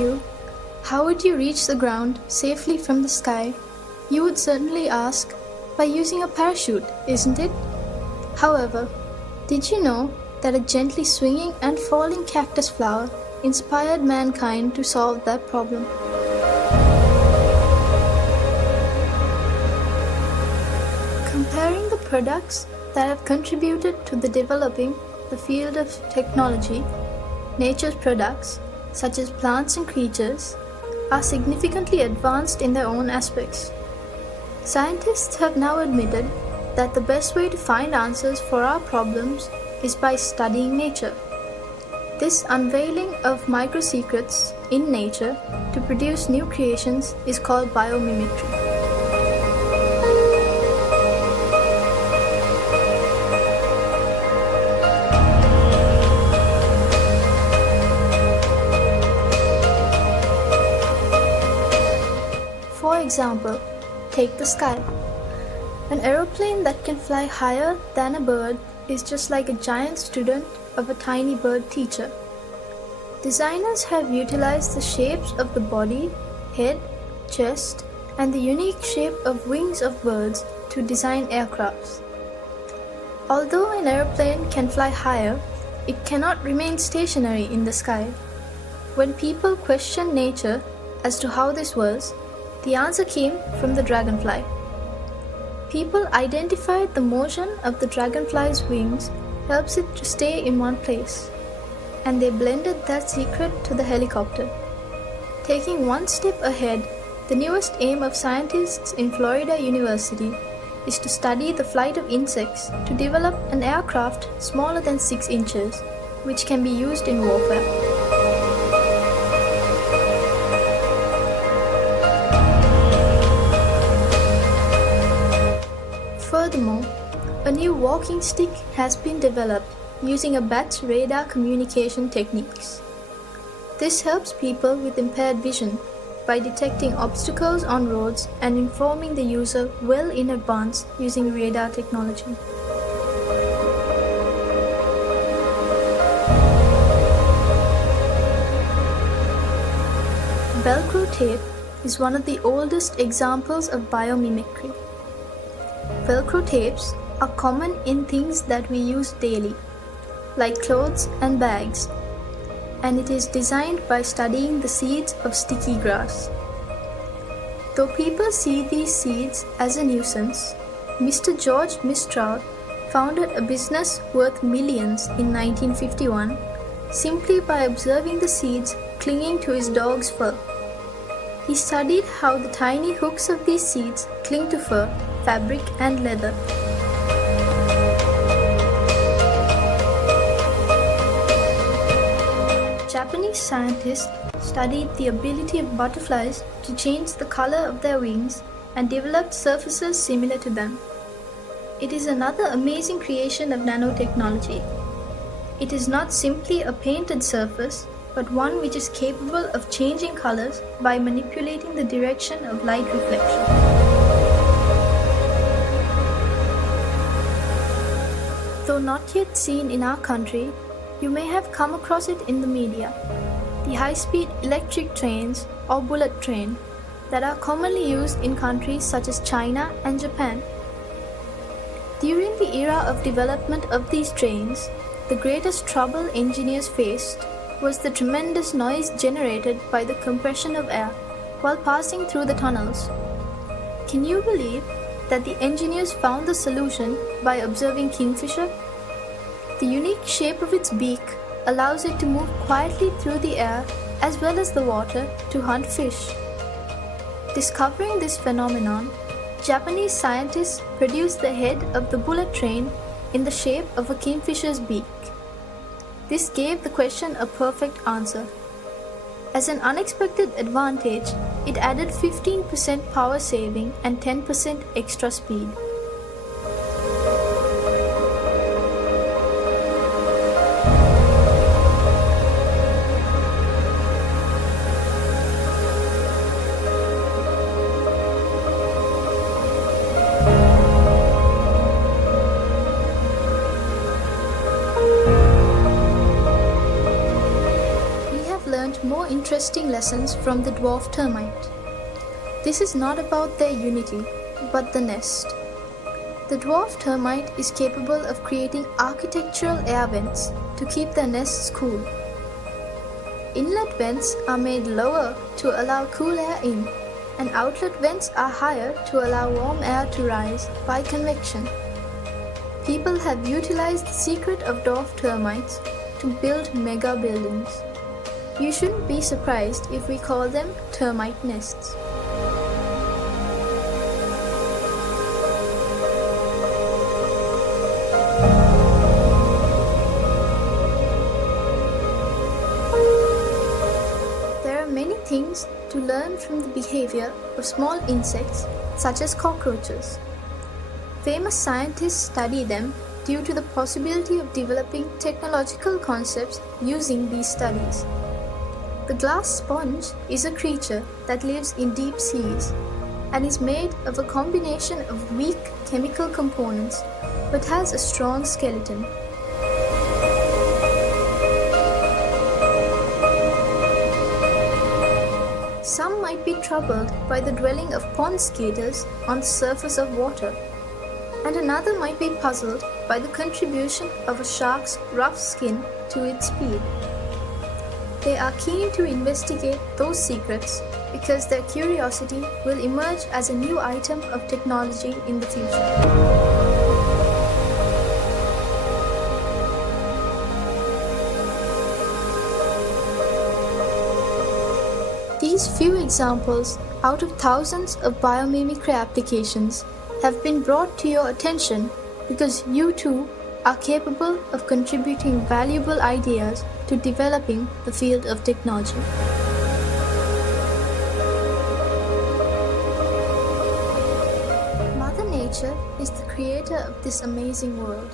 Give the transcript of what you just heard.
you, how would you reach the ground safely from the sky? You would certainly ask, by using a parachute, isn't it? However, did you know that a gently swinging and falling cactus flower inspired mankind to solve that problem? Comparing the products that have contributed to the developing the field of technology, nature's products, such as plants and creatures, are significantly advanced in their own aspects. Scientists have now admitted that the best way to find answers for our problems is by studying nature. This unveiling of micro-secrets in nature to produce new creations is called biomimicry. For example, take the sky. An aeroplane that can fly higher than a bird is just like a giant student of a tiny bird teacher. Designers have utilized the shapes of the body, head, chest, and the unique shape of wings of birds to design aircrafts. Although an aeroplane can fly higher, it cannot remain stationary in the sky. When people questioned nature as to how this was, the answer came from the dragonfly. People identified the motion of the dragonfly's wings helps it to stay in one place, and they blended that secret to the helicopter. Taking one step ahead, the newest aim of scientists in Florida University is to study the flight of insects to develop an aircraft smaller than 6 inches, which can be used in warfare. Furthermore, a new walking stick has been developed using a bat's radar communication techniques. This helps people with impaired vision by detecting obstacles on roads and informing the user well in advance using radar technology. Velcro tape is one of the oldest examples of biomimicry. Velcro tapes are common in things that we use daily, like clothes and bags, and it is designed by studying the seeds of sticky grass. Though people see these seeds as a nuisance, Mr. George Mistral founded a business worth millions in 1951 simply by observing the seeds clinging to his dog's fur. He studied how the tiny hooks of these seeds cling to fur, fabric, and leather. Japanese scientists studied the ability of butterflies to change the color of their wings and developed surfaces similar to them. It is another amazing creation of nanotechnology. It is not simply a painted surface, but one which is capable of changing colors by manipulating the direction of light reflection. Though not yet seen in our country, you may have come across it in the media. The high-speed electric trains or bullet train that are commonly used in countries such as China and Japan. During the era of development of these trains, the greatest trouble engineers faced was the tremendous noise generated by the compression of air while passing through the tunnels. Can you believe that the engineers found the solution by observing kingfisher? The unique shape of its beak allows it to move quietly through the air as well as the water to hunt fish. Discovering this phenomenon, Japanese scientists produced the head of the bullet train in the shape of a kingfisher's beak. This gave the question a perfect answer. As an unexpected advantage, it added 15% power saving and 10% extra speed. More interesting lessons from the dwarf termite. This is not about their unity, but the nest. The dwarf termite is capable of creating architectural air vents to keep their nests cool. Inlet vents are made lower to allow cool air in, and outlet vents are higher to allow warm air to rise by convection. People have utilized the secret of dwarf termites to build mega buildings. You shouldn't be surprised if we call them termite nests. There are many things to learn from the behavior of small insects such as cockroaches. Famous scientists study them due to the possibility of developing technological concepts using these studies. The glass sponge is a creature that lives in deep seas and is made of a combination of weak chemical components but has a strong skeleton. Some might be troubled by the dwelling of pond skaters on the surface of water, and another might be puzzled by the contribution of a shark's rough skin to its speed. They are keen to investigate those secrets because their curiosity will emerge as a new item of technology in the future. These few examples out of thousands of biomimicry applications have been brought to your attention because you too are capable of contributing valuable ideas to developing the field of technology. Mother Nature is the creator of this amazing world.